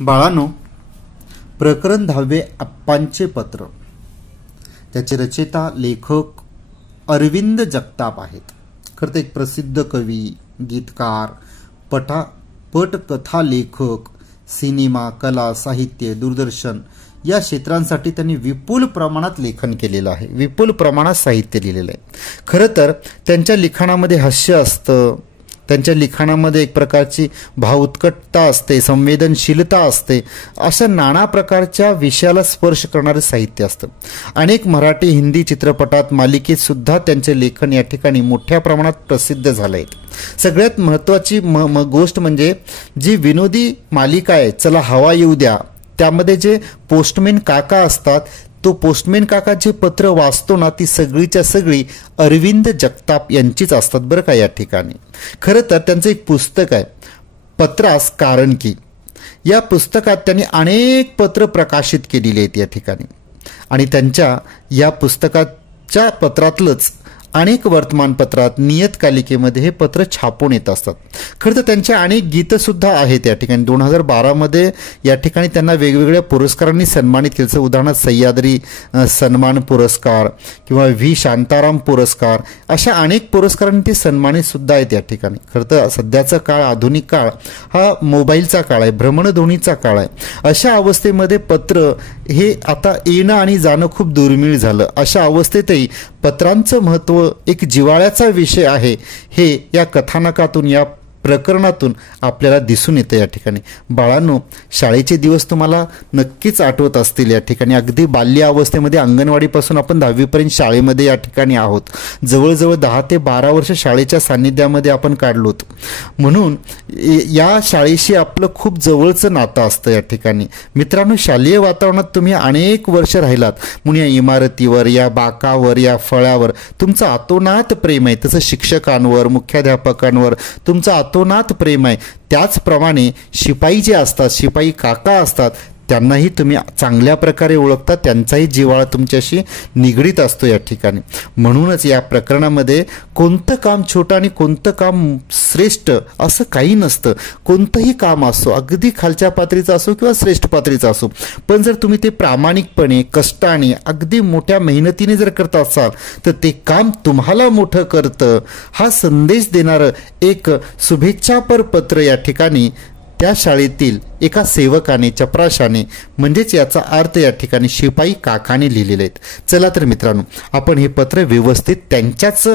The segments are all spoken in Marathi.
बाळांनो, प्रकरण 10 अप्पांचे पत्र. त्याचे रचयिता लेखक अरविंद जगताप आहेत. खरं तर एक प्रसिद्ध कवी, गीतकार, पटकथा लेखक, सिनेमा, कला, साहित्य, दूरदर्शन या क्षेत्रांसाठी त्यांनी विपुल प्रमाणात लेखन केलेलं आहे, विपुल प्रमाणात साहित्य लिहिलेलं आहे. खरं तर त्यांच्या लिखाणामध्ये हास्य असतं, त्यांच्या लिखाणामध्ये एक प्रकारची भावउत्कटता असते, संवेदनशीलता असते, अशा नाना प्रकारच्या विषयाला स्पर्श करणारं साहित्य असतं. अनेक मराठी, हिंदी चित्रपटात, मालिकेत सुद्धा त्यांचे लेखन या ठिकाणी मोठ्या प्रमाणात प्रसिद्ध झालं आहे. सगळ्यात महत्त्वाची गोष्ट म्हणजे जी विनोदी मालिका आहे चला हवा येऊ द्या, त्यामध्ये जे पोस्टमॅन काका असतात, तो पोस्टमॅन काका जे पत्र वाचतो ना, ती सगळीच्या सगळी अरविंद जगताप यांचीच असतात बरं का या ठिकाणी. खरं तर त्यांचं एक पुस्तक आहे, पत्रास कारण की. या पुस्तकात त्यांनी अनेक पत्र प्रकाशित केलेली आहेत या ठिकाणी, आणि त्यांच्या या पुस्तकाच्या पत्रातलंच अनेक वर्तमानपत्रात, नियतकालिकेमध्ये हे पत्र छापून येत असतात. खरं तर त्यांचे अनेक गीतंसुद्धा आहेत या ठिकाणी. 2012मध्ये या ठिकाणी त्यांना वेगवेगळ्या पुरस्कारांनी सन्मानित केलं. उदाहरणार्थ सह्याद्री सन्मान पुरस्कार किंवा व्ही शांताराम पुरस्कार, अशा अनेक पुरस्कारांनी ते सन्मानित सुद्धा आहेत या ठिकाणी. खरं तर सध्याचा काळ, आधुनिक काळ हा मोबाईलचा काळ आहे, भ्रमणध्वनीचा काळ आहे. अशा अवस्थेमध्ये पत्र हे आता येणं आणि जाणं खूप दुर्मिळ झालं. अशा अवस्थेतही पत्रांचं महत्त्व एक जिव्हाळ्याचा विषय आहे, हे या कथानकातून, या प्रकरणातून आपल्याला दिसून येतं या ठिकाणी. बाळांनो, शाळेचे दिवस तुम्हाला नक्कीच आठवत असतील. या ठिकाणी अगदी बाल्य अवस्थेमध्ये, अंगणवाडीपासून आपण 10वीपर्यंत शाळेमध्ये या ठिकाणी आहोत. जवळजवळ 10 ते 12 वर्ष शाळेच्या सान्निध्यामध्ये आपण काढलोत. म्हणून या शाळेशी आपलं खूप जवळचं नातं असतं या ठिकाणी. मित्रांनो, शालेय वातावरणात तुम्ही अनेक वर्ष राहिलात म्हणून या इमारतीवर, या बाकावर, या फळ्यावर तुमचं अतोनात प्रेम आहे. तसं शिक्षकांवर, मुख्याध्यापकांवर तुमचं अतोनात प्रेम आहे. त्याचप्रमाणे शिपाई जे असतात, शिपाई काका असतात, त्यांनाही तुम्ही चांगल्या प्रकारे ओळखता, त्यांचाही जिव्हाळा तुमच्याशी निगडीत असतो या ठिकाणी. म्हणूनच या प्रकरणामध्ये कोणतं काम छोटं आणि कोणतं काम श्रेष्ठ असं काही नसतं. कोणतंही काम असो, अगदी खालच्या पातळीचं असो किंवा श्रेष्ठ पातळीचं असो, पण जर तुम्ही ते प्रामाणिकपणे, कष्टाने, अगदी मोठ्या मेहनतीने जर करत असाल तर ते काम तुम्हाला मोठं करतं, हा संदेश देणारं एक शुभेच्छापर पत्र या ठिकाणी त्या शाळेतील एका सेवकाने, चपराशाने, म्हणजेच याचा अर्थ या ठिकाणी शिपाई काकाने लिहिलेले आहेत. चला तर मित्रांनो, आपण हे पत्र व्यवस्थित त्यांच्याच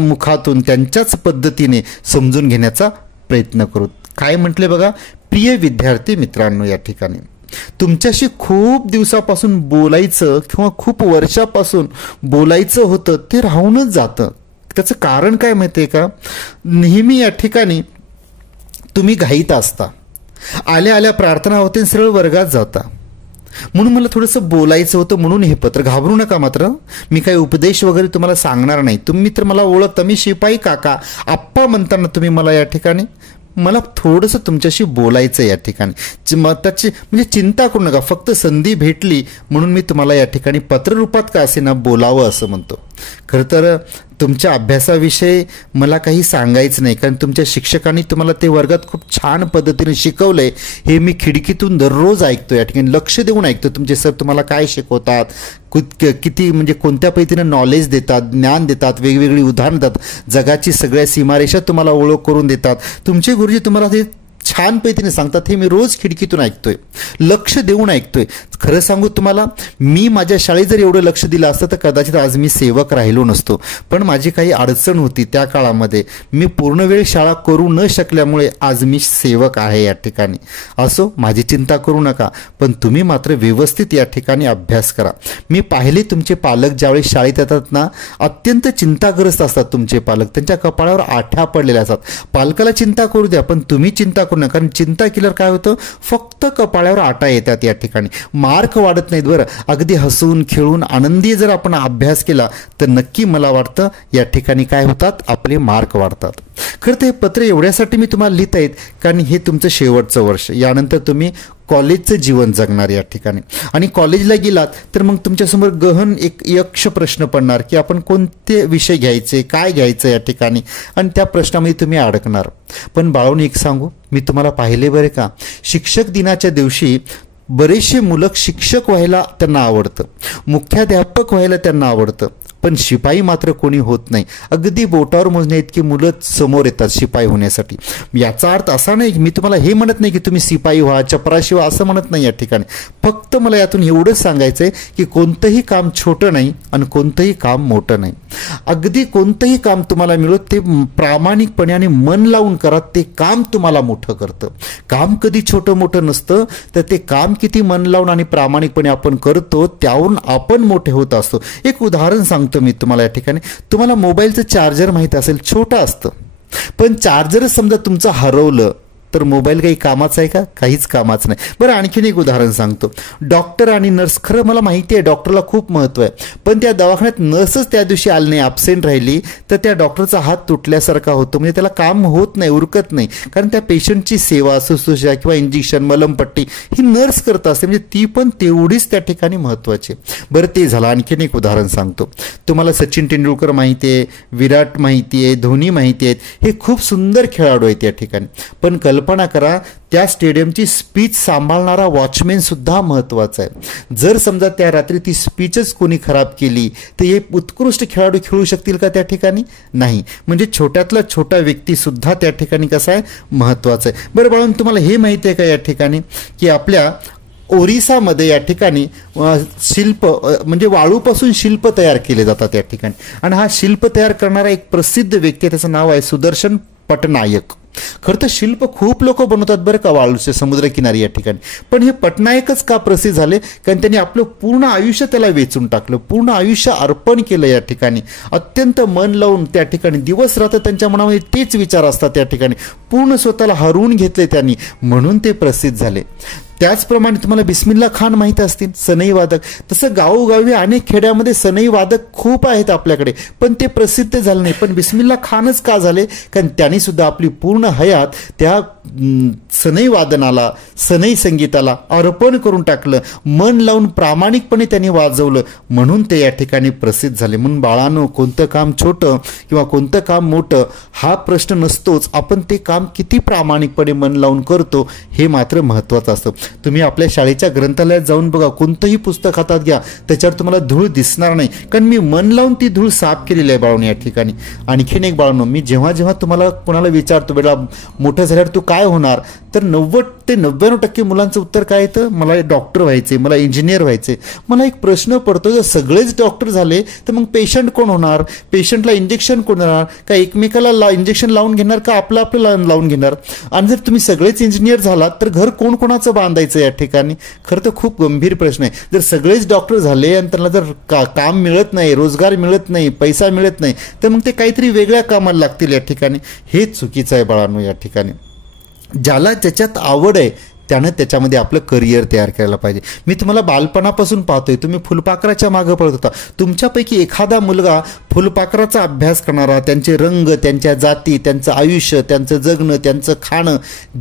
मुखातून, त्यांच्याच पद्धतीने समजून घेण्याचा प्रयत्न करू. काय म्हटले बघा, प्रिय विद्यार्थी मित्रांनो, या ठिकाणी तुमच्याशी खूप दिवसापासून बोलायचं किंवा खूप वर्षापासून बोलायचं होतं ते राहूनच जातं. त्याचं कारण काय माहिती आहे का? नेहमी या ठिकाणी तुम्ही घाईत असता, आल्या आल्या प्रार्थना होते, सरळ वर्गात जाता. म्हणून मला थोडंसं बोलायचं होतं, म्हणून हे पत्र. घाबरू नका मात्र, मी काही उपदेश वगैरे तुम्हाला सांगणार नाही. तुम्ही तर मला ओळखता, मी शिपाई काका, आप्पा म्हणताना तुम्ही मला या ठिकाणी, मला थोडंसं तुमच्याशी बोलायचं या ठिकाणी. त्याची म्हणजे चिंता करू नका, फक्त संधी भेटली म्हणून मी तुम्हाला या ठिकाणी पत्ररूपात का असे ना बोलावं असं म्हणतो. खरं तर तुमच्या अभ्यासाविषयी मला काही सांगायचं नाही, कारण तुमच्या शिक्षकांनी तुम्हाला ते वर्गात खूप छान पद्धतीने शिकवलं आहे. हे मी खिडकीतून दररोज ऐकतो, या ठिकाणी लक्ष देऊन ऐकतो. तुमचे सर तुम्हाला काय शिकवतात, किती म्हणजे कोणत्या पद्धतीनं नॉलेज देतात, ज्ञान देतात, वेगवेगळी उदाहरणं देतात, जगाची सगळ्या सीमारेषा तुम्हाला ओळख करून देतात. तुमचे गुरुजी तुम्हाला ते छान पद्धतीने सांगतात, हे मी रोज खिडकीतून ऐकतोय, लक्ष देऊन ऐकतोय. खरं सांगू तुम्हाला, मी माझ्या शाळेत जर एवढं लक्ष दिलं असतं तर कदाचित आज मी सेवक राहिलो नसतो. पण माझी काही अडचण होती त्या काळामध्ये, मी पूर्ण वेळ शाळा करू न शकल्यामुळे आज मी सेवक आहे या ठिकाणी. असो, माझी चिंता करू नका, पण तुम्ही मात्र व्यवस्थित या ठिकाणी अभ्यास करा. मी पाहिले तुमचे पालक ज्यावेळी शाळेत येतात ना, अत्यंत चिंताग्रस्त असतात तुमचे पालक, त्यांच्या कपाळावर आठ्या पडलेल्या असतात. पालकाला चिंता करू द्या, पण तुम्ही चिंता करू नका, कारण चिंता केल्यावर काय होतं, फक्त कपाळावर आटा येतात या ठिकाणी, मार्क वाढत नाहीत. बरं, अगदी हसून खेळून आनंदी जर आपण अभ्यास केला तर नक्की मला वाटतं या ठिकाणी काय होतात, आपले मार्क वाढतात. खरं ते पत्र एवढ्यासाठी मी तुम्हाला लिहित आहेत कारण हे तुमचं शेवटचं वर्ष. यानंतर तुम्ही कॉलेजचं जीवन जगणार या ठिकाणी. आणि कॉलेजला गेलात तर मग तुमच्यासमोर गहन एक यक्ष प्रश्न पडणार की आपण कोणते विषय घ्यायचे, काय घ्यायचं या ठिकाणी, आणि त्या प्रश्नामध्ये तुम्ही अडकणार. पण बाळून एक सांगू, मी तुम्हाला पाहिले बरे का, शिक्षक दिनाच्या दिवशी बरेचसे मुलं शिक्षक व्हायला त्यांना आवडतं, मुख्याध्यापक व्हायला त्यांना आवडतं, पण शिपाई मात्र कोणी होत नाही. अगदी बोटावर मोजण्या इतकी मुलं समोर येतात शिपाई होण्यासाठी. याचा अर्थ असा नाही की मी तुम्हाला हे म्हणत नाही की तुम्ही शिपाई व्हा, चपराशी व्हा, असं म्हणत नाही या ठिकाणी. फक्त मला यातून एवढंच सांगायचं आहे की कोणतंही काम छोटं नाही आणि कोणतंही काम मोठं नाही. अगदी कोणतंही काम तुम्हाला मिळत ते प्रामाणिकपणे आणि मन लावून करा, ते काम तुम्हाला मोठं करतं. काम कधी छोटं मोठं नसतं, तर ते काम किती मन लावून आणि प्रामाणिकपणे आपण करतो त्यावरून आपण मोठे होत असतो. एक उदाहरण सांगतो मी तुम्हाला या ठिकाणी. तुम्हाला मोबाईलचं चार्जर माहीत असेल, छोटं असतं, पण चार्जरच समजा तुमचं हरवलं तर मोबाईल काही कामाचा आहे का? काहीच कामाचं नाही. बरं, आणखीन एक उदाहरण सांगतो. डॉक्टर आणि नर्स, खरं मला माहिती आहे डॉक्टरला खूप महत्त्व आहे, पण त्या दवाखान्यात नर्सच त्या दिवशी आली नाही, ॲब्सेंट राहिली, तर त्या डॉक्टरचा हात तुटल्यासारखा होतो. म्हणजे त्याला काम होत नाही, उरकत नाही, कारण त्या पेशंटची सेवा, शुश्रूषा किंवा इंजेक्शन, मलमपट्टी ही नर्स करत असते, म्हणजे ती पण तेवढीच त्या ठिकाणी महत्त्वाची. बरं, ते झालं. आणखीन एक उदाहरण सांगतो. तुम्हाला सचिन तेंडुलकर माहिती आहे, विराट माहिती आहे, धोनी माहिती आहेत, हे खूप सुंदर खेळाडू आहेत या ठिकाणी. पण कल्पना करा, त्या स्टेडियमची स्पीच सांभाळणारा वॉचमॅन सुद्धा महत्त्वाचा आहे. जर समजा त्या रात्री ती स्पीचच कोणी खराब केली तर हे उत्कृष्ट खेळाडू खेळू शकतील का त्या ठिकाणी? नाही. म्हणजे छोट्यातला छोटा व्यक्ती सुद्धा त्या ठिकाणी कसा आहे, महत्त्वाचा आहे. बरं बाळून, तुम्हाला हे माहिती आहे का या ठिकाणी की आपल्या ओरिसामध्ये या ठिकाणी शिल्प म्हणजे वाळूपासून शिल्प तयार केले जातात या ठिकाणी, आणि हा शिल्प तयार करणारा एक प्रसिद्ध व्यक्ती आहे, त्याचं नाव आहे सुदर्शन पटनायक. खरं तर शिल्प खूप लोक बनवतात बरं का वाळूचे समुद्रकिनारी या ठिकाणी, पण हे पटनायकच का प्रसिद्ध झाले? कारण त्यांनी आपलं पूर्ण आयुष्य त्याला वेचून टाकलं, पूर्ण आयुष्य अर्पण केलं या ठिकाणी, अत्यंत मन लावून त्या ठिकाणी दिवस रात्र त्यांच्या मनामध्ये तेच विचार असतात त्या ठिकाणी, पूर्ण स्वतःला हरवून घेतले त्यांनी, म्हणून ते प्रसिद्ध झाले. त्याचप्रमाणे तुम्हाला बिस्मिल्ला खान माहीत असतील, सनई वादक. तसं गावोगावी अनेक खेड्यामध्ये सनई वादक खूप आहेत आपल्याकडे, पण ते प्रसिद्ध झाले नाही. पण बिस्मिल्ला खानच का झाले? कारण त्यांनी सुद्धा आपली पूर्ण हयात त्या सनई वादनाला, सनई संगीताला अर्पण करून टाकलं, मन लावून प्रामाणिकपणे त्यांनी वाजवलं, म्हणून ते या ठिकाणी प्रसिद्ध झाले. म्हणून बाळांनो, कोणतं काम छोटं किंवा कोणतं काम मोठं हा प्रश्न नसतोच, आपण ते काम किती प्रामाणिकपणे मन लावून करतो हे मात्र महत्त्वाचं असतं. तुम्ही आपल्या शाळेच्या ग्रंथालयात जाऊन बघा, कोणतंही पुस्तक हातात घ्या, त्याच्यावर तुम्हाला धूळ दिसणार नाही, कारण मी मन लावून ती धूळ साफ केलेली आहे बाळून या ठिकाणी. आणखीन एक बाळांनो, मी जेव्हा जेव्हा तुम्हाला कोणाला विचारतो बेटा मोठं झाल्यावर तू काय होणार, तर 90 ते 99% मुलांचं उत्तर काय येतं? मला डॉक्टर व्हायचे, मला इंजिनियर व्हायचे. मला एक प्रश्न पडतो, जर सगळेच डॉक्टर झाले तर मग पेशंट कोण होणार? पेशंटला इंजेक्शन कोण देणार? का एकमेकाला इंजेक्शन लावून घेणार, का आपलं आपलं लावून घेणार? आणि जर तुम्ही सगळेच इंजिनियर झालात तर घर कोण कोणाचं बांधायचं या ठिकाणी? खरं तर खूप गंभीर प्रश्न आहे. जर सगळेच डॉक्टर झाले आणि त्यांना जर काम मिळत नाही, रोजगार मिळत नाही, पैसा मिळत नाही, तर मग ते काहीतरी वेगळ्या कामाला लागतील या ठिकाणी. हे चुकीचं आहे बाळांनो या ठिकाणी. ज्याला ज्याच्यात आवड आहे त्यानं त्याच्यामध्ये आपलं करिअर तयार करायला पाहिजे. मी तुम्हाला बालपणापासून पाहतोय, तुम्ही फुलपाखराच्या मागं पळत होता. तुमच्यापैकी एखादा मुलगा फुलपाखराचा अभ्यास करणारा, त्यांचे रंग, त्यांच्या जाती, त्यांचं आयुष्य, त्यांचं जगणं, त्यांचं खाणं,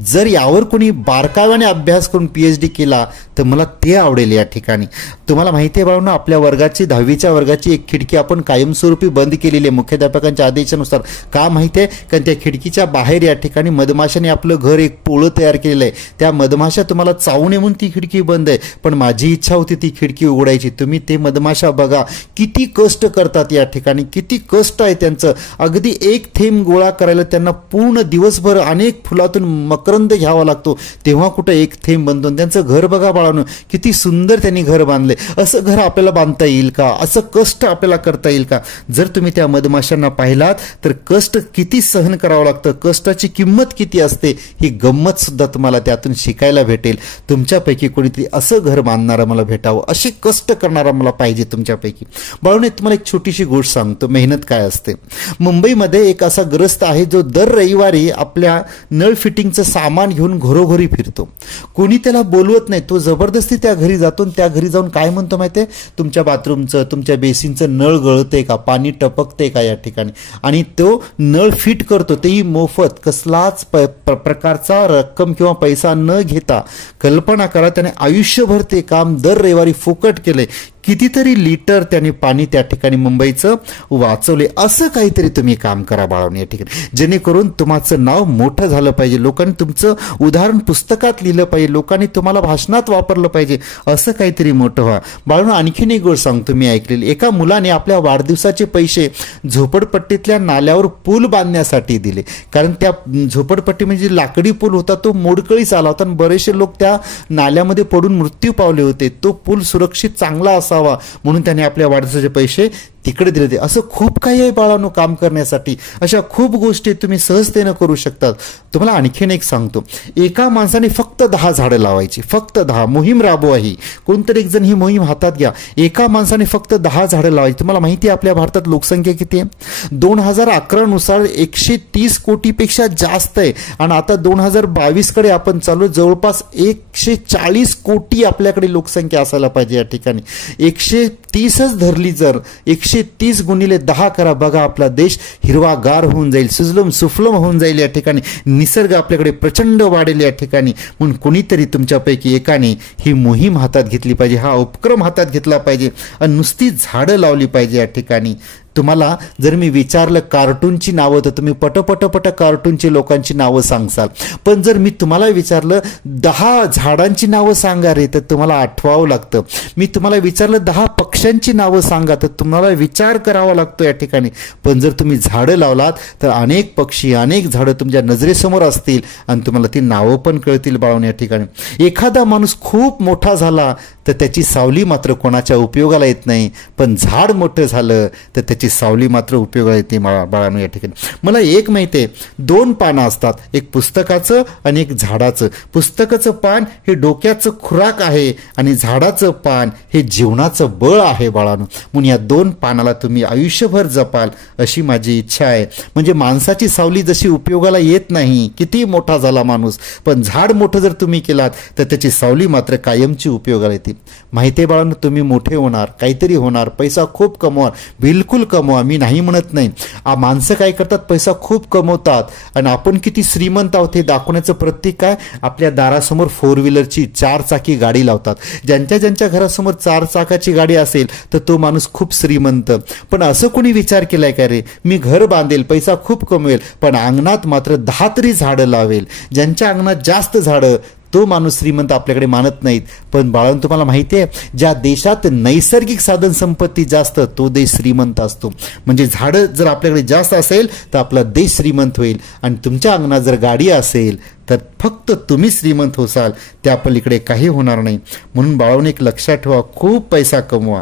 जर यावर कोणी बारकाव्याने अभ्यास करून PhD केला तर मला ते आवडेल या ठिकाणी. तुम्हाला माहिती आहे बाळांनो, आपल्या वर्गाची 10वीच्या वर्गाची एक खिडकी आपण कायमस्वरूपी बंद केलेली आहे मुख्याध्यापकांच्या आदेशानुसार. का माहिती आहे? कारण त्या खिडकीच्या बाहेर या ठिकाणी मधमाशाने आपलं घर एक पोळं तयार केलेलं आहे. त्या मधमाशा तुम्हाला चावू नये म्हणून ती खिडकी बंद आहे, पण माझी इच्छा होती ती खिडकी उघडायची. तुम्ही ते मधमाशा बघा किती कष्ट करतात या ठिकाणी, किती कष्ट आहे त्यांचं. अगदी एक थेंब गोळा करायला त्यांना पूर्ण दिवसभर अनेक फुलातून मकरंद घ्यावा लागतो, तेव्हा कुठं एक थेंब बनतो. त्यांचं घर बघा बाळांनो, किती सुंदर त्यांनी घर बांधले. असं घर आपल्याला बांधता येईल का? असं कष्ट आपल्याला करता येईल का? जर तुम्ही त्या मधमाशांना पाहिलात तर कष्ट किती सहन करावं लागतं, कष्टाची किंमत किती असते, ही गंमत सुद्धा तुम्हाला त्यातून शिकायला भेटेल. तुमच्यापैकी कोणीतरी असं घर बांधणारं मला भेटावं, असे कष्ट करणारा मला पाहिजे तुमच्यापैकी. बाळांनो, तुम्हाला एक छोटीशी गोष्ट सांगतो, मेहनत काय असते. मुंबईमध्ये एक असा ग्रस्त आहे जो दर रविवारी आपल्या नळ फिटिंगचं सामान घेऊन घरोघरी फिरतो. कोणी त्याला बोलवत नाही, तो जबरदस्ती त्या घरी जातो. त्या घरी जाऊन काय म्हणतो माहिती आहे? तुमच्या बाथरूमचं, तुमच्या बेसिनचं नळ गळते का, पाणी टपकते का या ठिकाणी, आणि तो नळ फिट करतो, तेही मोफत, कसलाच प्रकारचा रक्कम किंवा पैसा न घेता घेता कल्पना करा, त्याने आयुष्यभर ते काम दर रविवारी फुकट केले, कितीतरी लिटर त्याने पाणी त्या ठिकाणी मुंबईचं वाचवले. असं काहीतरी तुम्ही काम करा बाळांनो या ठिकाणी, जेणेकरून तुमचं नाव मोठं झालं पाहिजे, लोकांनी तुमचं उदाहरण पुस्तकात लिहिलं पाहिजे, लोकांनी तुम्हाला भाषणात वापरलं पाहिजे. असं काहीतरी मोठं व्हा बाळांनो. आणखीन एक गोष्ट सांगतो मी ऐकलेली. एका मुलाने आपल्या वाढदिवसाचे पैसे झोपडपट्टीतल्या नाल्यावर पूल बांधण्यासाठी दिले, कारण त्या झोपडपट्टी म्हणजे लाकडी पूल होता, तो मोडकळीस आला होता आणि बरेचसे लोक त्या नाल्यामध्ये पडून मृत्यू पावले होते. तो पूल सुरक्षित चांगला असावा म्हणून त्याने आपल्या वाढदिवसाचे पैसे तिकडे दिले होते. असं खूप काही आहे बाळांनो काम करण्यासाठी. अशा खूप गोष्टी तुम्ही सहजतेनं करू शकतात. तुम्हाला आणखीन एक सांगतो, एका माणसाने फक्त 10 झाडं लावायची, फक्त 10. मोहीम राबवा ही, कोणतरी एक जण ही मोहीम हातात घ्या. एका माणसाने फक्त 10 झाडं लावायची. तुम्हाला माहिती आहे आपल्या भारतात लोकसंख्या किती आहे? 2011 नुसार 130 कोटीपेक्षा जास्त आहे आणि आता 2022 कडे आपण चालू, जवळपास 140 कोटी आपल्याकडे लोकसंख्या असायला पाहिजे या ठिकाणी. 130च धरली, जर 130 गुणिले 10 करा, बघा आपला देश हिरवागार होऊन जाईल, सुजलम सुफलम होऊन जाईल या ठिकाणी. निसर्ग आपल्याकडे प्रचंड वाढेल या ठिकाणी. म्हणून कोणीतरी तुमच्यापैकी एकाने ही मोहीम हातात घेतली पाहिजे, हा उपक्रम हातात घेतला पाहिजे आणि नुसती झाडं लावली पाहिजे या ठिकाणी. तुम्हाला जर मी विचारलं कार्टूनची नावं तर तुम्ही पट कार्टूनची लोकांची नावं सांगसाल, पण जर मी तुम्हाला विचारलं 10 झाडांची नावं सांगा रे, तर तुम्हाला आठवावं लागतं. मी तुम्हाला विचारलं 10 पक्ष्यांची नावं सांगा, तर तुम्हाला विचार करावा लागतो या ठिकाणी. पण जर तुम्ही झाडं लावलात तर अनेक पक्षी, अनेक झाडं तुमच्या नजरेसमोर असतील आणि तुम्हाला ती नावं पण कळतील बाळांनो या ठिकाणी. एखादा माणूस खूप मोठा झाला तर त्याची सावली मात्र कोणाच्या उपयोगाला येत नाही, पण झाड मोठं झालं तर त्याची सावली मात्र उपयोगाला येते बाळांनो या ठिकाणी. मला एक माहिती आहे, 2 पानं असतात, एक पुस्तकाचं आणि एक झाडाचं. पुस्तकाचं पान हे डोक्याचं खुराक आहे आणि झाडाचं पान हे जीवनाचं बळ आहे बाळांनो. म्हणून या 2 पानाला तुम्ही आयुष्यभर जपाल अशी माझी इच्छा आहे. म्हणजे माणसाची सावली जशी उपयोगाला येत नाही किती मोठा झाला माणूस, पण झाड मोठं जर तुम्ही केलात तर त्याची सावली मात्र कायमची उपयोगाला येते. माहिती आहे बाळांनो, तुम्ही मोठे होणार, काहीतरी होणार, पैसा खूप कमवा, बिलकुल कमवा, मी नाही म्हणत नाही. माणसं काय करतात, पैसा खूप कमवतात आणि आपण किती श्रीमंत आहोत हे दाखवण्याचं प्रतीक काय, आपल्या दारासमोर 4 व्हीलरची 4 चाकी गाडी लावतात. ज्यांच्या घरासमोर 4 चाकाची गाडी असेल तर तो माणूस खूप श्रीमंत. पण असं कोणी विचार केलाय का रे, मी घर बांधेल, पैसा खूप कमवेल, पण अंगणात मात्र 10 तरी झाडं लावेल. ज्यांच्या अंगणात जास्त झाडं तो माणूस श्रीमंत आपल्याकडे मानत नाहीत. पण बाळांनो तुम्हाला माहिती आहे, ज्या देशात नैसर्गिक साधन संपत्ती जास्त तो देश श्रीमंत असतो. म्हणजे झाडं जर आपल्याकडे जास्त असेल तर आपला देश श्रीमंत होईल. आणि तुमच्या अंगणात जर गाडी असेल तर फक्त तुम्ही श्रीमंत होसाल, त्या पलीकडे काही होणार नाही. म्हणून बाळांनो एक लक्षात ठेवा, खूप पैसा कमवा,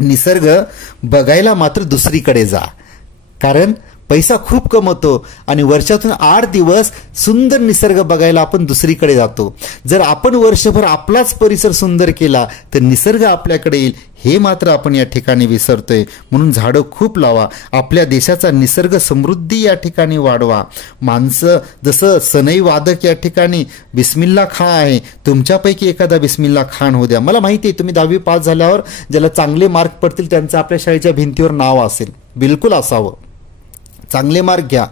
निसर्ग बघायला मात्र दुसरीकडे जा. कारण पैसा खूप कमवतो आणि वर्षातून 8 दिवस सुंदर निसर्ग बघायला आपण दुसरीकडे जातो. जर आपण वर्षभर आपलाच परिसर सुंदर केला तर निसर्ग आपल्याकडे येईल, हे मात्र आपण या ठिकाणी विसरतोय. म्हणून झाडं खूप लावा, आपल्या देशाचा निसर्ग समृद्धी या ठिकाणी वाढवा. माणसं जसं सनई वादक या ठिकाणी बिस्मिल्ला खान आहे, तुमच्यापैकी एखादा बिस्मिल्ला खान होऊ द्या. मला माहिती आहे तुम्ही 10वी पास झाल्यावर ज्याला चांगले मार्क पडतील त्यांचं आपल्या शाळेच्या भिंतीवर नाव असेल, बिलकुल असावं. चांगले मार्क घ्या,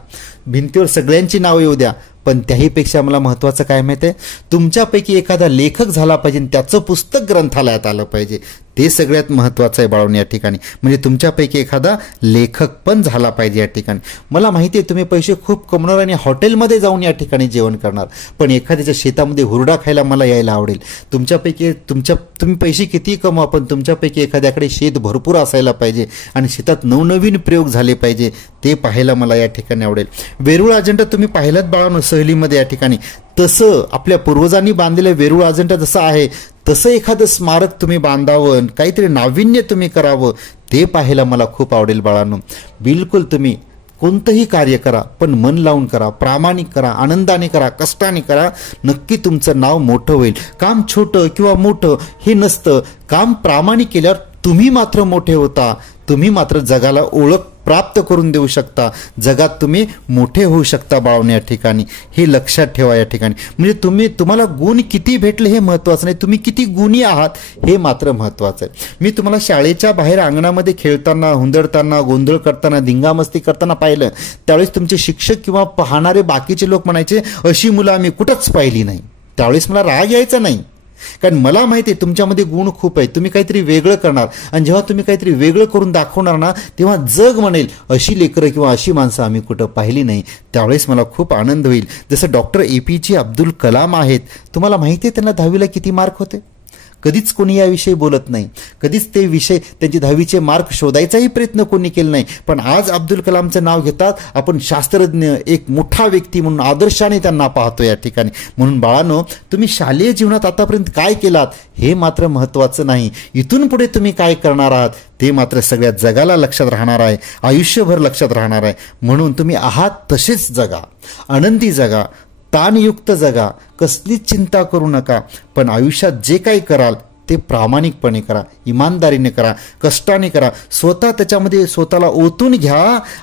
भिंतीवर सगळ्यांची नावं येऊ द्या. पण त्याहीपेक्षा मला महत्त्वाचं काय माहिती आहे, तुमच्यापैकी एखादा लेखक झाला पाहिजे, त्याचं पुस्तक ग्रंथालयात आलं पाहिजे. ते सगळ्यात महत्त्वाचं आहे बाळांनो या ठिकाणी. म्हणजे तुमच्यापैकी एखादा लेखक पण झाला पाहिजे या ठिकाणी. मला माहिती आहे तुम्ही पैसे खूप कमवणार आणि हॉटेलमध्ये जाऊन या ठिकाणी जेवण करणार, पण एखाद्याच्या शेतामध्ये हुरडा खायला मला यायला आवडेल. तुम्ही पैसे किती कमवा, पण तुमच्यापैकी एखाद्याकडे शेत भरपूर असायला पाहिजे आणि शेतात नवनवीन प्रयोग झाले पाहिजे, ते पाहायला मला या ठिकाणी आवडेल. वेरूळ अजिंठा तुम्ही पाहिलात बाळांनो सहलीमध्ये या ठिकाणी, तसं आपल्या पूर्वजांनी बांधलेलं वेरूळ अजिंठा जसं आहे तसं एखादं स्मारक तुम्ही बांधावं, काहीतरी नाविन्य तुम्ही करावं, ते पाहायला मला खूप आवडेल बाळांनो. बिलकुल तुम्ही कोणतंही कार्य करा, पण मन लावून करा, प्रामाणिक करा, आनंदाने करा, कष्टाने करा, नक्की तुमचं नाव मोठं होईल. काम छोटं किंवा मोठं हे नसतं, काम प्रामाणिक केल्यावर तुम्ही मात्र मोठे होता, तुम्ही मात्र जगाला ओळख प्राप्त करून देऊ शकता, जगात तुम्ही मोठे होऊ शकता बाळांनो या ठिकाणी. हे लक्षात ठेवा या ठिकाणी. म्हणजे तुम्हाला गुण किती भेटले हे महत्त्वाचं नाही, तुम्ही किती गुणी आहात हे मात्र महत्त्वाचं आहे. मी तुम्हाला शाळेच्या बाहेर अंगणामध्ये खेळताना, हुंदडताना, गोंधळ करताना, धिंगामस्ती करताना पाहिलं, त्यावेळेस तुमचे शिक्षक किंवा पाहणारे बाकीचे लोक म्हणायचे, अशी मुलं आम्ही कुठंच पाहिली नाही. त्यावेळेस मला राग यायचा नाही, कारण मला माहिती आहे तुमच्यामध्ये गुण खूप आहे, तुम्ही काहीतरी वेगळं करणार, आणि जेव्हा तुम्ही काहीतरी वेगळं करून दाखवणार ना, तेव्हा जग म्हणेल अशी लेकरं किंवा अशी माणसं आम्ही कुठं पाहिली नाही. त्यावेळेस मला खूप आनंद होईल. जसं डॉक्टर APJ अब्दुल कलाम आहेत, तुम्हाला माहिती आहे त्यांना 10वीला किती मार्क होते? कधीच कोणी याविषयी बोलत नाही, कधीच ते विषय त्यांचे 10वीचे मार्क शोधायचाही प्रयत्न कोणी केला नाही. पण आज अब्दुल कलामचं नाव घेतात, आपण शास्त्रज्ञ, एक मोठा व्यक्ती म्हणून आदर्शाने त्यांना पाहतो या ठिकाणी. म्हणून बाळांनो, तुम्ही शालेय जीवनात आतापर्यंत काय केलात हे मात्र महत्त्वाचं नाही, इथून पुढे तुम्ही काय करणार आहात ते मात्र सगळ्या जगाला लक्षात राहणार आहे, आयुष्यभर लक्षात राहणार आहे. म्हणून तुम्ही आहात तसेच जगा, आनंदी जगा, ताणयुक्त जगा, कसलीच चिंता करू नका. पण आयुष्यात जे काही कराल ते प्रामाणिकपणे करा, इमानदारीने करा, कष्टाने करा, स्वतः त्याच्यामध्ये स्वतःला ओतून घ्या.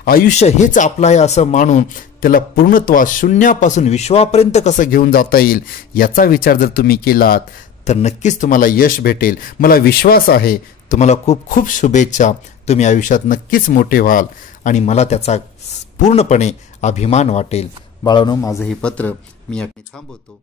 आयुष्य हेच आपलं आहे असं मानून त्याला पूर्णत्वास, शून्यापासून विश्वापर्यंत कसं घेऊन जाता येईल याचा विचार जर तुम्ही केलात तर नक्कीच तुम्हाला यश भेटेल. मला विश्वास आहे. तुम्हाला खूप खूप शुभेच्छा. तुम्ही आयुष्यात नक्कीच मोठे व्हाल आणि मला त्याचा पूर्णपणे अभिमान वाटेल. बाळांनो, माझं हे पत्र मी याठिकाणी थांबवतो.